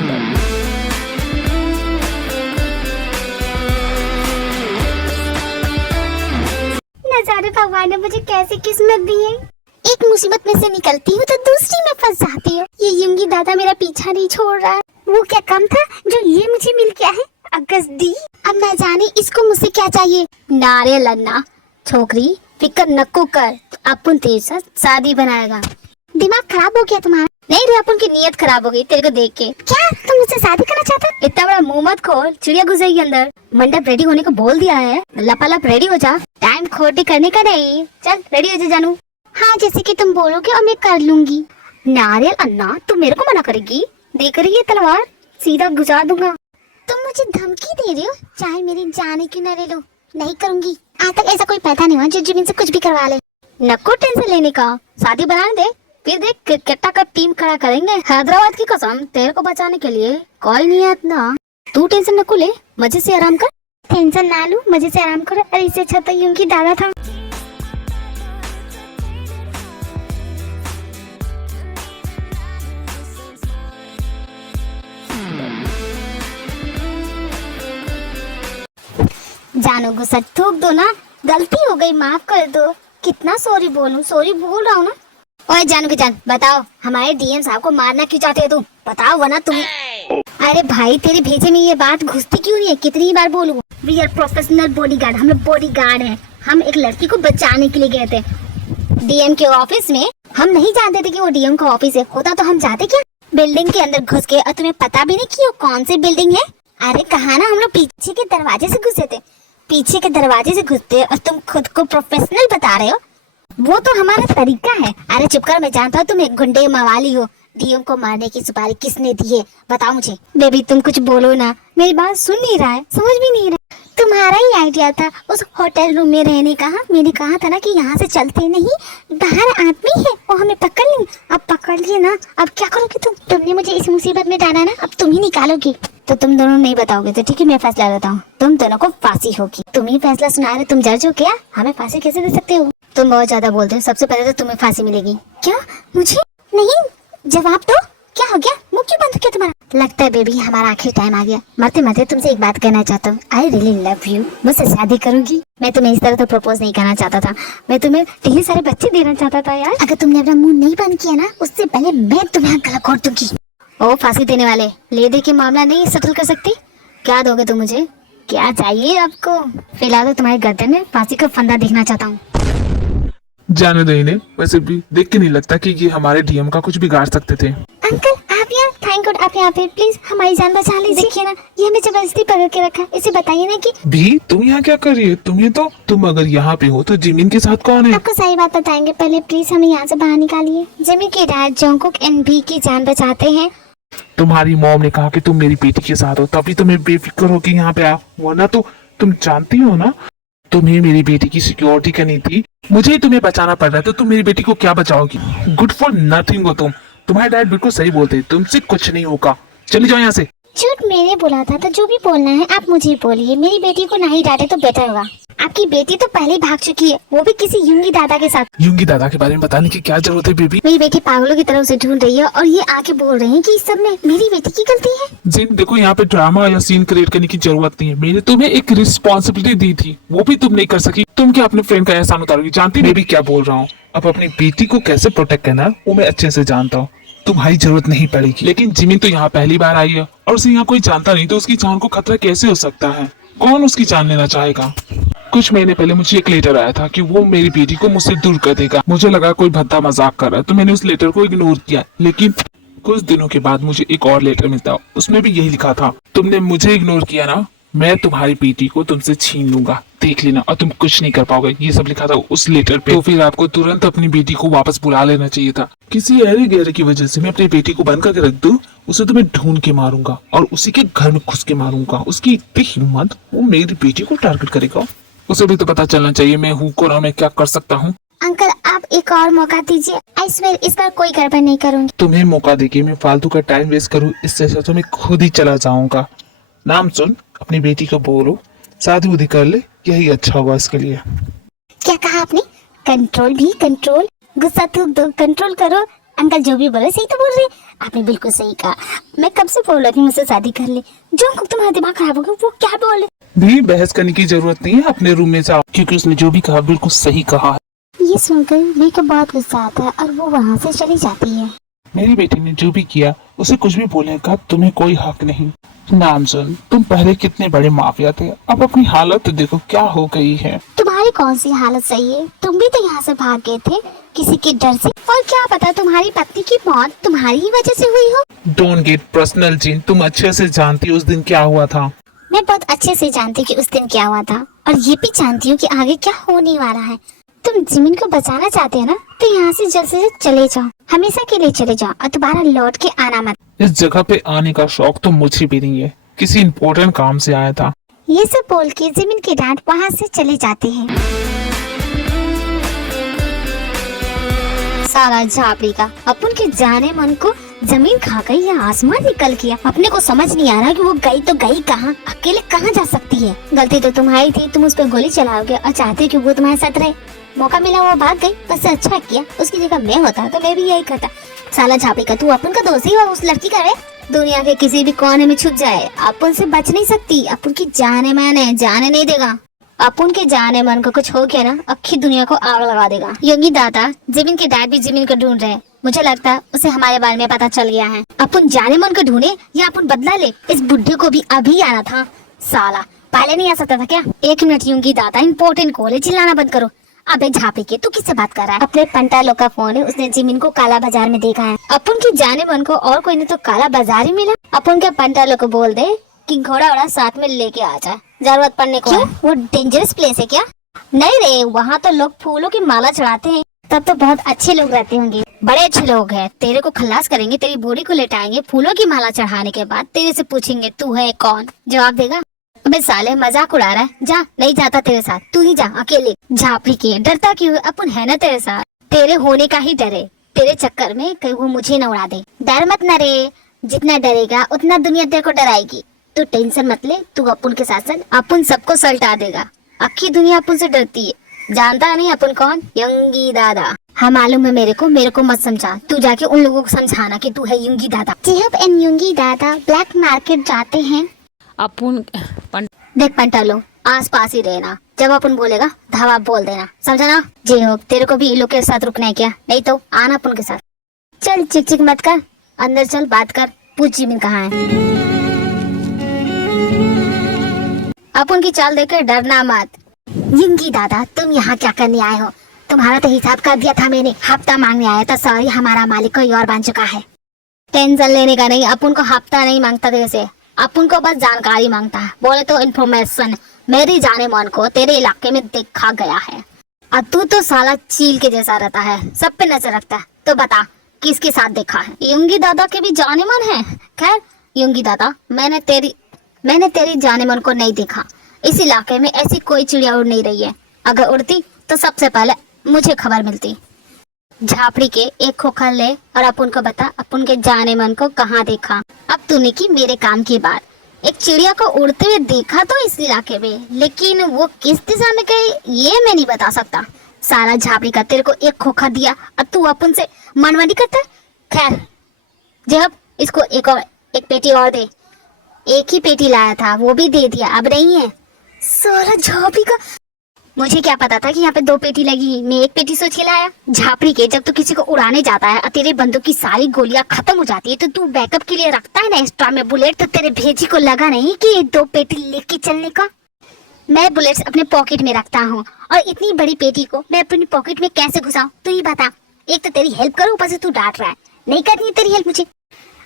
न जाने भगवान ने मुझे कैसी किस्मत दी है। एक मुसीबत में से निकलती हूँ तो दूसरी में फंस जाती हूँ। ये युंगी दादा मेरा पीछा नहीं छोड़ रहा है। वो क्या कम था जो ये मुझे मिल गया है। अगस्त दी, अब न जाने इसको मुझसे क्या चाहिए। नारे लन्ना छोकरी फिकर नको कर, अपन तेरे साथ शादी बनाएगा। दिमाग खराब हो गया तुम्हारा? नहीं रे, अपन की नीयत खराब हो गई तेरे को देख के। क्या तुम मुझसे शादी करना चाहते? इतना बड़ा मुंह मत खोल, चिड़िया घुस जाएगी अंदर। मंडप रेडी होने को बोल दिया है, लपालप रेडी हो जा। टाइम खोटी करने का नहीं, चल रेडी हो जा जानू। हाँ जैसे कि तुम बोलोगे और मैं कर लूंगी। नारियल अन्ना तुम मेरे को मना करेगी? देख रही है तलवार, सीधा गुजार दूंगा। तुम मुझे धमकी दे रही हो, चाहे मेरी जान क्यों न ले लो, नहीं करूंगी। आज तक ऐसा कोई पैदा नहीं हुआ जो जमीन से कुछ भी करवा ले। नको टेंशन लेने का, शादी बनाने दे, फिर देख क्रिकेट का टीम खड़ा करेंगे। हैदराबाद की कसम, तेरे को बचाने के लिए कोई नहीं है इतना। तू टेंशन नको ले, मजे से आराम कर। टेंशन ना लूं, मजे से आराम कर। अरे इससे अच्छा तो युंगी दादा था। जानो गुस्सा थूक दो ना, गलती हो गई माफ कर दो। कितना सॉरी बोलूं, सॉरी बोल रहा हूँ ना। ओए जानू की जान, बताओ हमारे डीएम साहब को मारना क्यों चाहते हो तुम? बताओ वरना तुम। अरे भाई तेरे भेजे में ये बात घुसती क्यों नहीं है? कितनी बार बोलूं? वी आर प्रोफेशनल बॉडीगार्ड, हम लोग बॉडीगार्ड हैं। हम एक लड़की को बचाने के लिए गए थे डीएम के ऑफिस में। हम नहीं जानते थे कि वो डीएम का ऑफिस है, होता तो हम जाते क्या? बिल्डिंग के अंदर घुस के, और तुम्हें पता भी नहीं कि वो कौन सी बिल्डिंग है। अरे कहा ना, हम लोग पीछे के दरवाजे से घुसे थे। पीछे के दरवाजे से घुसते और तुम खुद को प्रोफेशनल बता रहे हो? वो तो हमारा तरीका है। अरे चुप कर, मैं जानता हूँ तुम एक गुंडे मवाली हो। डीएम को मारने की सुपारी किसने दी है बताओ मुझे। बेबी तुम कुछ बोलो ना, मेरी बात सुन नहीं रहा है, समझ भी नहीं रहा। तुम्हारा ही आइडिया था उस होटल रूम में रहने का। मैंने कहा था ना कि यहाँ से चलते नहीं, बाहर आदमी है वो हमें पकड़ लेंगे। अब पकड़ लिए ना, अब क्या करोगे तुम? तुमने मुझे इस मुसीबत में डाला ना, अब तुम ही निकालोगी। तो तुम दोनों नहीं बताओगे तो ठीक है, मैं फैसला लेता हूँ। तुम दोनों को फांसी होगी। तुम ही फैसला सुना रहे, तुम जज हो क्या? हमें फांसी कैसे दे सकते हो? तुम बहुत ज्यादा बोलते हो। सबसे पहले तो तुम्हें फांसी मिलेगी। क्या? मुझे? नहीं, जवाब दो। क्या हो गया? मुंह क्यों बंद किया तुम्हारा? लगता है बेबी हमारा आखिरी टाइम आ गया। मरते मरते तुमसे एक बात कहना चाहता हूँ, आई रियली लव यू। मुझसे शादी करोगी? मैं तुम्हें इस तरह तो प्रपोज नहीं करना चाहता था, मैं तुम्हें ढेर सारे बच्चे देना चाहता था यार। अगर तुमने अपना मुंह नहीं बंद किया ना, उससे पहले मैं तुम्हें गला घोट दूंगी। ओ फांसी देने वाले, ले दे के मामला नहीं सेटल कर सकती? क्या दोगे तुम मुझे? क्या चाहिए आपको? फिलहाल तो तुम्हारे गर्दन में फांसी का फंदा देखना चाहता हूँ। जाने दो इन्हें, वैसे भी देख के नहीं लगता कि ये हमारे डीएम का कुछ बिगाड़ सकते थे। अंकल आप यहाँ, थैंक गॉड आप यहाँ पे। प्लीज हमारी जान बचा लीजिए। देखिए ना, ये हमें जबरदस्ती पकड़ के रखा। इसे बताइए ना कि भी तुम यहाँ क्या कर रही है? तुम अगर यहाँ पे हो तो जिमिन के साथ कौन है? आपको सही बात बताएंगे, पहले प्लीज हमें यहाँ से बाहर निकालिए। जिमिन के डैड जोंगकुक एंड भी की जान बचाते हैं। तुम्हारी मॉम ने कहा कि तुम मेरी बेटी के साथ हो, तभी तुम्हें बेफिक्र हो कि यहाँ पे आओ, वरना तो तुम जानती हो ना तुम्हें मेरी बेटी की सिक्योरिटी करनी थी। मुझे ही तुम्हें बचाना पड़ रहा है, तो तुम मेरी बेटी को क्या बचाओगी? गुड फॉर नथिंग हो तुम। तुम्हारे डैड बिल्कुल सही बोलते, तुमसे कुछ नहीं होगा। चली जाओ यहाँ से। झूठ मैंने बोला था, तो जो भी बोलना है आप मुझे बोलिए। मेरी बेटी को नहीं डांटे तो बेटर होगा। आपकी बेटी तो पहले ही भाग चुकी है, वो भी किसी युंगी दादा के साथ। युंगी दादा के बारे में बताने की क्या जरूरत है बेबी? मेरी बेटी पागलों की तरह उसे ढूंढ रही है और ये आके बोल रहे हैं कि इस सब में मेरी बेटी की गलती है। जिन देखो यहाँ पे ड्रामा या सीन क्रिएट करने की जरूरत नहीं है। मैंने तुम्हें एक रिस्पॉन्सिबिलिटी दी थी, वो भी तुम नहीं कर सकी। तुम क्या अपने फ्रेंड का एहसान उतारोगी? जानती मैं भी क्या बोल रहा हूँ। अब अपनी बेटी को कैसे प्रोटेक्ट करना वो मैं अच्छे से जानता हूँ, तुम्हारी जरूरत नहीं पड़ेगी। लेकिन जिमिन तो यहाँ पहली बार आई है और उसे यहाँ कोई जानता नहीं, तो उसकी जान को खतरा कैसे हो सकता है? कौन उसकी जान लेना चाहेगा? कुछ महीने पहले मुझे एक लेटर आया था कि वो मेरी बेटी को मुझसे दूर कर देगा। मुझे लगा कोई भद्दा मजाक कर रहा है, तो मैंने उस लेटर को इग्नोर किया। लेकिन कुछ दिनों के बाद मुझे एक और लेटर मिलता, उसमें भी यही लिखा था, तुमने मुझे इग्नोर किया ना, मैं तुम्हारी बेटी को तुमसे छीन लूंगा, देख लेना, और तुम कुछ नहीं कर पाओगे। ये सब लिखा था उस लेटर पे। तो फिर आपको तुरंत अपनी बेटी को वापस बुला लेना चाहिए था। किसी अरे गहरे की वजह से मैं अपनी बेटी को बंद करके रख दूं, उसे तो मैं ढूंढ के मारूंगा और उसी के घर में घुस के मारूंगा। उसकी इतनी हिम्मत, वो मेरी बेटी को टारगेट करेगा। उसे भी तो पता चलना चाहिए मैं हूँ कौन और मैं क्या कर सकता हूँ। अंकल आप एक और मौका दीजिए, आई स्वेयर इस बार कोई गड़बड़ नहीं करूंगी। तुम्हें मौका देके मैं फालतू का टाइम वेस्ट करूँ, इससे अच्छा तो मैं खुद ही चला जाऊंगा। नाम सुन, अपनी बेटी को बोलो शादी उदी कर ले, यही अच्छा होगा इसके लिए। क्या कहा आपने? कंट्रोल भी कंट्रोल, गुस्सा थूक दो, कंट्रोल करो। अंकल जो भी बोले सही तो बोल रहे, आपने बिल्कुल सही कहा। मैं कब से बोल रही थी मुझसे शादी कर ले। जो तुम्हारा दिमाग खराब हो गया, वो क्या बोले। भी बहस करने की जरूरत नहीं है, अपने रूम में जाओ, क्योंकि उसने जो भी कहा बिल्कुल सही कहा है। ये सुनकर ली को बहुत गुस्सा आता है और वो वहाँ से चली जाती है। मेरी बेटी ने जो भी किया उसे कुछ भी बोलने का तुम्हें कोई हक नहीं। नामजन, तुम पहले कितने बड़े माफिया थे, अब अपनी हालत देखो क्या हो गई है। तुम्हारी कौन सी हालत सही है, तुम भी तो यहाँ से भाग गए थे किसी के डर से, और क्या पता तुम्हारी पत्नी की मौत तुम्हारी ही वजह से हुई हो। डोंट गेट पर्सनल जीन, तुम अच्छे से जानती हो उस दिन क्या हुआ था। मैं बहुत अच्छे से जानती हूँ कि उस दिन क्या हुआ था, और ये भी जानती हूँ कि आगे क्या होने वाला है। तुम जिमिन को बचाना चाहते हो ना, तो यहाँ से जल्द से जल्द चले जाओ, हमेशा के लिए चले जाओ और दोबारा लौट के आना मत। इस जगह पे आने का शौक तो मुझे भी नहीं है, किसी इम्पोर्टेंट काम से आया था। ये सब बोल के जिमिन के डैड वहाँ से चले जाते हैं। सारा झापड़ी का अपन के जाने मन को जमीन खा गई या आसमान निकल गया। अपने को समझ नहीं आ रहा कि वो गई तो गई कहाँ, अकेले कहाँ जा सकती है। गलती तो तुम्हारी थी, तुम उस पर गोली चलाओगे और चाहते कि वो तुम्हारे साथ रहे। मौका मिला वो भाग गई, बस अच्छा किया। उसकी जगह मैं होता तो मैं भी यही करता। साला झापड़ी का, तू अपन का दोस्त ही और उस लड़की का है। दुनिया के किसी भी कोने में छुप जाए, अपन से बच नहीं सकती। अपन की जाने मन है, जाने नहीं देगा। अपन के जाने मन को कुछ हो गया ना, अक्खी दुनिया को आग लगा देगा। योगी दादा, जिमिन के डैड भी जिमिन को ढूंढ रहे हैं। मुझे लगता है उसे हमारे बारे में पता चल गया है। अपन जाने मन को ढूंढे या अपन बदला ले। इस बुढ़े को भी अभी आना था। साला पहले नहीं आ सकता था क्या? 1 मिनट योगी दादा, इम्पोर्टेंट कॉल है, चिल्लाना बंद करो। अबे झापी के, तू किससे बात कर रहा है? अपने पंटालो का फोन है, उसने जिमिन को काला बाजार में देखा है। अपन की जाने मन को और कोई नहीं तो काला बाजार ही मिला। अपन के पंटालो को बोल दे कि घोड़ा वोड़ा साथ में लेके आ जाए, जरूरत पड़ने को। वो डेंजरस प्लेस है क्या? नहीं रे, वहाँ तो लोग फूलों की माला चढ़ाते हैं। तब तो बहुत अच्छे लोग रहते होंगे, बड़े अच्छे लोग हैं। तेरे को खल्लास करेंगे, तेरी बॉडी को लेटाएंगे, फूलों की माला चढ़ाने के बाद तेरे से पूछेंगे तू है कौन। जवाब देगा? अबे साले मजाक उड़ा रहा है, जा। नहीं जाता तेरे साथ, तू ही जा अकेले। झापड़ी के, डरता क्यों? अपन है ना तेरे साथ। तेरे होने का ही डर है, तेरे चक्कर में कहीं वो मुझे न उड़ा दे। डर मत न रे, जितना डरेगा उतना दुनिया तेरे को डराएगी। तू टेंशन मत ले, तू अपन के साथ साथ अपन सबको सल्टा देगा। अक्खी दुनिया अपन से डरती है। जानता नहीं अपन कौन? यंगी दादा। हाँ मालूम है मेरे को मत समझा। तू जाके उन लोगों को समझाना कि तू है यंगी दादा। जेहब एंड यंगी दादा ब्लैक मार्केट जाते हैं। अपन देख पंटालो, आस पास ही रहना। जब अपन बोलेगा धावा बोल देना, समझा ना? जेहब, तेरे को भी इन लोग के साथ रुकना है क्या? नहीं तो आना अपन के साथ। चल चिक चिक मत कर, अंदर चल, बात कर, पूछ जिमिन कहाँ है। अपन की चाल देखकर डरना मत। यंगी दादा, तुम यहाँ क्या करने आए हो? तुम्हारा तो हिसाब कर दिया था मैंने। हफ्ता मांगने आया था, सॉरी हमारा मालिक कोई और बन चुका है। टेंशन लेने का नहीं, अपन को हफ्ता नहीं मांगता तेरे से, अपन को बस जानकारी मांगता है। बोले तो इन्फॉर्मेशन। मेरी जाने मन को तेरे इलाके में देखा गया है, और तू तो साला चील के जैसा रहता है, सब पे नजर रखता है। तो बता किसके साथ देखा है? यंगी दादा के भी जाने मन है। खैर यंगी दादा, मैंने तेरी जाने मन को नहीं देखा। इस इलाके में ऐसी कोई चिड़िया उड़ नहीं रही है। अगर उड़ती तो सबसे पहले मुझे खबर मिलती। झापड़ी के, एक खोखा ले और अपन को बता अपन के जाने मन को कहाँ देखा। अब तूने की मेरे काम की बात। एक चिड़िया को उड़ते हुए देखा तो इस इलाके में, लेकिन वो किस दिशा में गई ये मैं नहीं बता सकता। सारा झापड़ी का, तेरे को एक खोखा दिया और तू अपन से मनमानी करता है। खैर जब इसको एक पेटी और दे। एक ही पेटी लाया था, वो भी दे दिया, अब नहीं है। सारा झापड़ी का, मुझे क्या पता था कि यहाँ पे 2 पेटी लगी। मैं एक पेटी सोच के लाया। झापड़ी के, जब तू किसी को उड़ाने जाता है और तेरे बंदूक की सारी गोलियां खत्म हो जाती है तो तू बैकअप के लिए रखता है ना एक्स्ट्रा में बुलेट। तो तेरे भेजी को लगा नहीं कि 2 पेटी लेके चलने का? मैं बुलेट्स अपने पॉकेट में रखता हूँ, और इतनी बड़ी पेटी को मैं अपनी पॉकेट में कैसे घुसाऊं तू ही बता। एक तो तेरी हेल्प करो, ऊपर से तू डांट रहा है। नहीं करनी है तेरी हेल्प मुझे।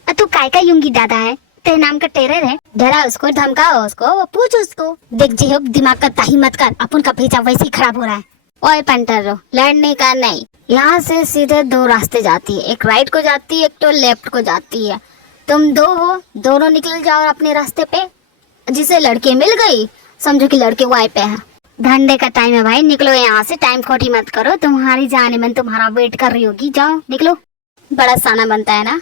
तू काय का यंगी दादा है? तेरे नाम का टेरर है। डरा उसको, धमकाओ उसको, वो पूछ उसको। देख जी, दिमाग का ताही मत कर, अपन का भेजा वैसे ही खराब हो रहा है। ओए पंटरो, लड़ने का नहीं। यहाँ से सीधे 2 रास्ते जाती है, एक राइट को जाती है, एक तो लेफ्ट को जाती है। तुम 2 हो, दोनों निकल जाओ अपने रास्ते पे। जिसे लड़के मिल गई समझो कि लड़के वाई पे है। धंधे का टाइम है भाई, निकलो यहाँ से, टाइम खोटी मत करो। तुम्हारी जाने मन तुम्हारा वेट कर रही होगी, जाओ निकलो। बड़ा साना बनता है ना?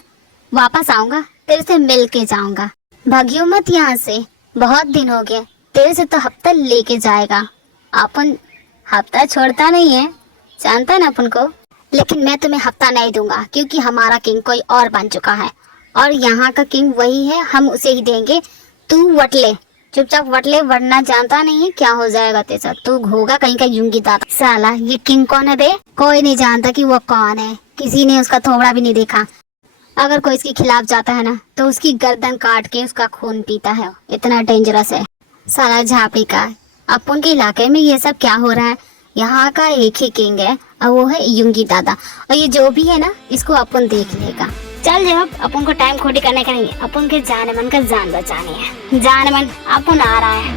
वापस आऊंगा, तेरे से मिल के जाऊंगा। भागियो मत यहाँ से, बहुत दिन हो गए। तेरे से तो हफ्ता लेके जाएगा। अपन हफ्ता छोड़ता नहीं है, जानता ना अपन को। लेकिन मैं तुम्हें हफ्ता नहीं दूंगा, क्योंकि हमारा किंग कोई और बन चुका है और यहाँ का किंग वही है, हम उसे ही देंगे। तू वट ले, चुपचाप वट ले, वरना जानता नहीं है क्या हो जाएगा तेरे साथ। तू होगा कहीं का यूंगी दादा। साला ये किंग कौन है बे? कोई नहीं जानता कि वो कौन है, किसी ने उसका थोबड़ा भी नहीं देखा। अगर कोई इसके खिलाफ जाता है ना तो उसकी गर्दन काट के उसका खून पीता है, इतना डेंजरस है साला झापड़ी का। अपन के इलाके में ये सब क्या हो रहा है? यहाँ का एक ही किंग है और वो है यूंगी दादा, और ये जो भी है ना इसको अपन देख लेगा। चल जब अपन को टाइम खोटी करने का नहीं है, अपन के जान मन का जान बचानी है। जान मन अपन आ रहा है।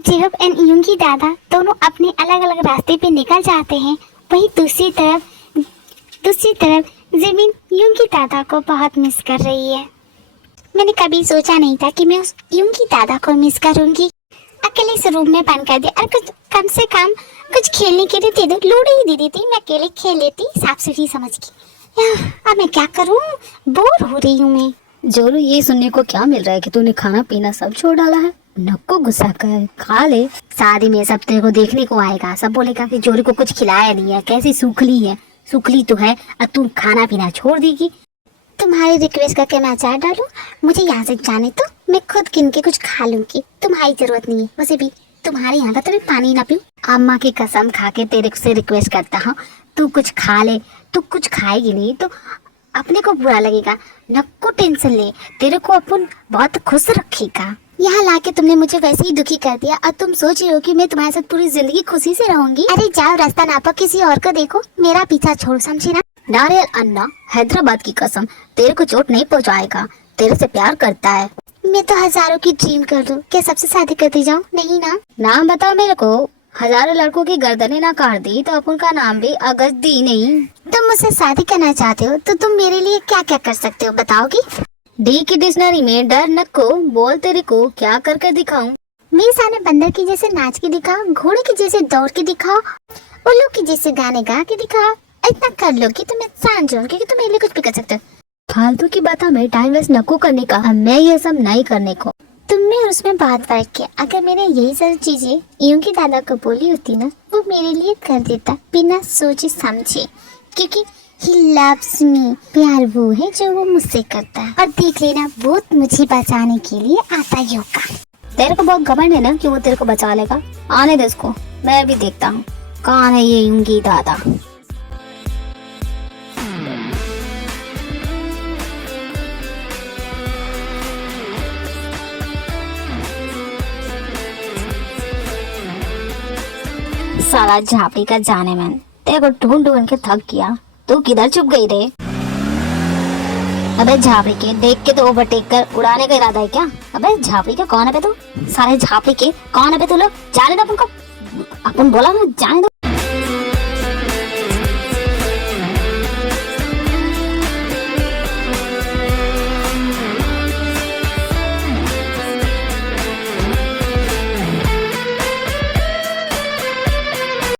जिरब एंड यूंगी दादा दोनों अपने अलग अलग रास्ते पे निकल जाते हैं। वही दूसरी तरफ जमीन यूंगी दादा को बहुत मिस कर रही है। मैंने कभी सोचा नहीं था कि मैं उस यूंगी दादा को मिस करूंगी। अकेले इस रूम में बंद कर दिया और कुछ कम से कम कुछ खेलने के लिए दे दो। लूडो ही दे देती, मैं अकेले खेल लेती सांप सीढ़ी समझ के। अब मैं क्या करूं, बोर हो रही हूं मैं। जोरू, ये सुनने को क्या मिल रहा है कि तूने खाना पीना सब छोड़ डाला है? नक्को गुस्सा कर, खा ले। शादी में सब तेरे को देखने को आएगा, सब बोलेगा कि जोरू को कुछ खिलाया नहीं है, कैसी सूखली है। सूखली तो है और तू खाना पीना छोड़ देगी। तुम्हारी रिक्वेस्ट करके मैं अचार डालूं? मुझे यहाँ से जाने तो मैं खुद किन के कुछ खा लूंगी, तुम्हारी जरूरत नहीं है। वैसे भी तुम्हारे यहाँ का तो मैं पानी ना पीऊं। अम्मा की कसम खा के तेरे से रिक्वेस्ट करता हूँ, तू कुछ खा ले। तू कुछ खाएगी नहीं तो अपने को बुरा लगेगा। नको टेंशन ले, तेरे को अपन बहुत खुश रखेगा। यहाँ लाके तुमने मुझे वैसे ही दुखी कर दिया और तुम सोच रहे हो कि मैं तुम्हारे साथ पूरी जिंदगी खुशी से रहूंगी। अरे जाओ, रास्ता नापा, किसी और को देखो, मेरा पीछा छोड़, समझी ना? नारियल अन्ना, हैदराबाद की कसम, तेरे को चोट नहीं पहुँचाएगा, तेरे से प्यार करता है। मैं तो हजारों की ड्रीम कर दूं, क्या सबसे शादी करती जाऊं? नहीं ना। नाम बताओ मेरे को। हजारों लड़कों की गर्दनें ना काट दी तो अपन का नाम भी अगस्त दी नहीं। तुम मुझसे शादी करना चाहते हो तो तुम मेरे लिए क्या क्या कर सकते हो, बताओगी? डी की डिक्शनरी में डर नको, बोल तेरे को क्या करके दिखाऊं? मेरे सामने बंदर की जैसे नाच के दिखाओ, घोड़े की जैसे दौड़ के दिखाओ, उल्लू की जैसे गाने गा के दिखाओ। इतना कर लो कि तुम्हें जान जाऊं कि तुम मेरे लिए कुछ भी कर सकते हो। फालतू की बात में टाइम वेस्ट नको करने का, मैं ये सब नहीं करने को। तुमने और उसमें बात फर्क है। अगर मैंने यही सारी चीजें यूंगी दादा को बोली होती ना, वो मेरे लिए कर देता बिना सोचे समझे, क्योंकि he loves me। प्यार वो है जो वो मुझसे करता है, और देख लेना वो मुझे बचाने के लिए आता ही होगा। तेरे को बहुत घमंड है ना कि वो तेरे को बचा लेगा। आने दे उसको, मैं भी देखता हूँ कौन है ये यूंगी दादा। साला झापड़ी का जाने मन, तेरे को ढूंढ ढूंढ के थक गया। तू किधर छुप गई रे? अबे झापड़ी के, देख के तो ओवरटेक कर उड़ाने का इरादा है क्या? अबे झापड़ी के कौन है बे तू? सारे झापड़ी के कौन है बे तू लोग? जाने दो अपन को, अपन बोला ना जाने दो।